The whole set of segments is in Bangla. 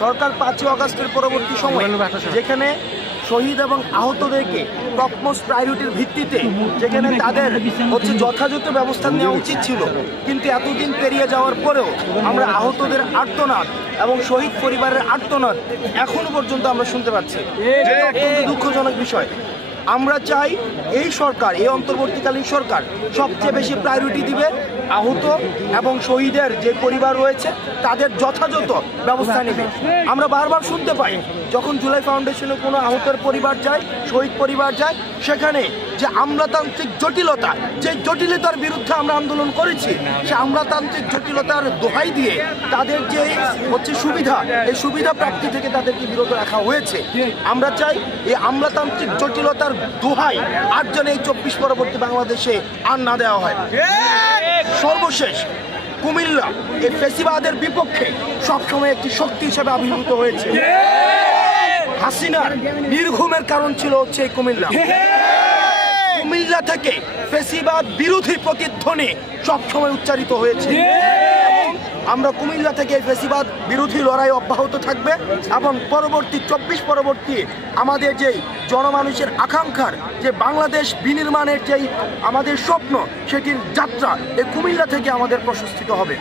সরকার 5ই আগস্টের পরবর্তী সময়ে যেখানে শহীদ এবং আহতদেরকে টপমোস্ট প্রায়োরিটির ভিত্তিতে যেখানে তাদের যথাযথ ব্যবস্থা নেওয়া উচিত ছিল, কিন্তু এতদিন পেরিয়ে যাওয়ার পরেও আমরা আহতদের আর্তনাদ এবং শহীদ পরিবারের আর্তনাদ এখনো পর্যন্ত আমরা শুনতে পাচ্ছি। এটা অত্যন্ত দুঃখজনক বিষয়। আমরা চাই এই সরকার, এই অন্তর্বর্তীকালীন সরকার সবচেয়ে বেশি প্রায়োরিটি দিবে আহত এবং শহীদের যে পরিবার রয়েছে তাদের যথাযথ ব্যবস্থা নেবে। আমরা বারবার শুনতে পাই যখন জুলাই ফাউন্ডেশনে কোনো আহতের পরিবার যায়, শহীদ পরিবার যায়, সেখানে যে আমলাতান্ত্রিক জটিলতা, যে জটিলতার বিরুদ্ধে আমরা আন্দোলন করেছি, সে আমলাতান্ত্রিক জটিলতার দোহাই দিয়ে তাদের যে সুবিধা, এই সুবিধা প্রাপ্তি থেকে তাদেরকে বিরত রাখা হয়েছে। আমরা চাই এই আমলাতান্ত্রিক জটিলতার দোহাই আর যেন এই 24 পরবর্তী বাংলাদেশে আর না দেওয়া হয়। সর্বশেষ কুমিল্লা এই ফ্যাসিবাদের বিপক্ষে সবসময় একটি শক্তি হিসেবে আবির্ভূত হয়েছে। হাসিনার নির্ঘুমের কারণ ছিল এই কুমিল্লা। কুমিল্লা থেকে ফ্যাসিবাদ বিরোধী প্রতিধ্বনি সবসময় উচ্চারিত হয়েছে। আমরা কুমিল্লা থেকে ফ্যাসিবাদ বিরোধী লড়াই অব্যাহত থাকবে এবং পরবর্তী 24 পরবর্তী আমাদের যেই জনমানুষের আকাঙ্ক্ষার যে বাংলাদেশ বিনির্মাণের যেই আমাদের স্বপ্ন, সেটির যাত্রা এই কুমিল্লা থেকে আমাদের প্রশস্তিত হবে।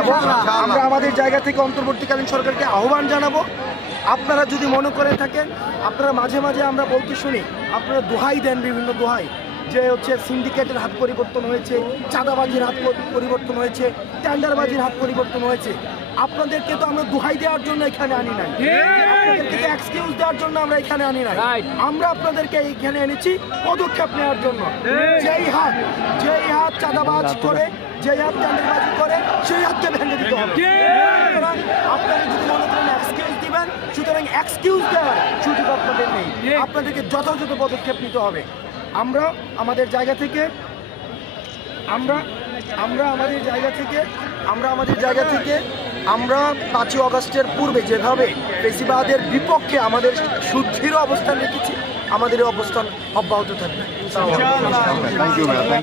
এবং আমরা আমাদের জায়গা থেকে অন্তর্বর্তীকালীন সরকারকে আহ্বান জানাবো, আপনারা যদি মনে করে থাকেন, আপনারা মাঝে মাঝে আমরা বলতে শুনি, আপনারা দোহাই দেন, বিভিন্ন দোহাই যে সিন্ডিকেটের হাত পরিবর্তন হয়েছে, চাঁদাবাজির হাত পরিবর্তন হয়েছে, টেন্ডারবাজির হাত পরিবর্তন হয়েছে। আপনাদেরকে তো আমরা দোহাই দেওয়ার জন্য এখানে আনি নাই, আপনাদেরকে এক্সকিউজ দেওয়ার জন্য আমরা এখানে আনি নাই। আমরা আপনাদেরকে এখানে এনেছি পদক্ষেপ নেওয়ার জন্য। যেই হাত চাঁদাবাজ করে, যেই হাত টেন্ডারবাজি করে, সেই হাতকে ভেঙে দিতে হবে। আপনারা যদি মনে করেন এক্সকিউজ দিবেন, সুতরাং এক্সকিউজ দেওয়ার সুযোগ আপনাদের নেই, আপনাদেরকে যথাযথ পদক্ষেপ নিতে হবে। আমরা আমাদের জায়গা থেকে 5ই আগস্টের পূর্বে যেভাবে ফ্যাসিবাদের বিপক্ষে আমাদের সুদৃঢ় অবস্থান রেখেছি, আমাদের এই অবস্থান অব্যাহত থাকবে।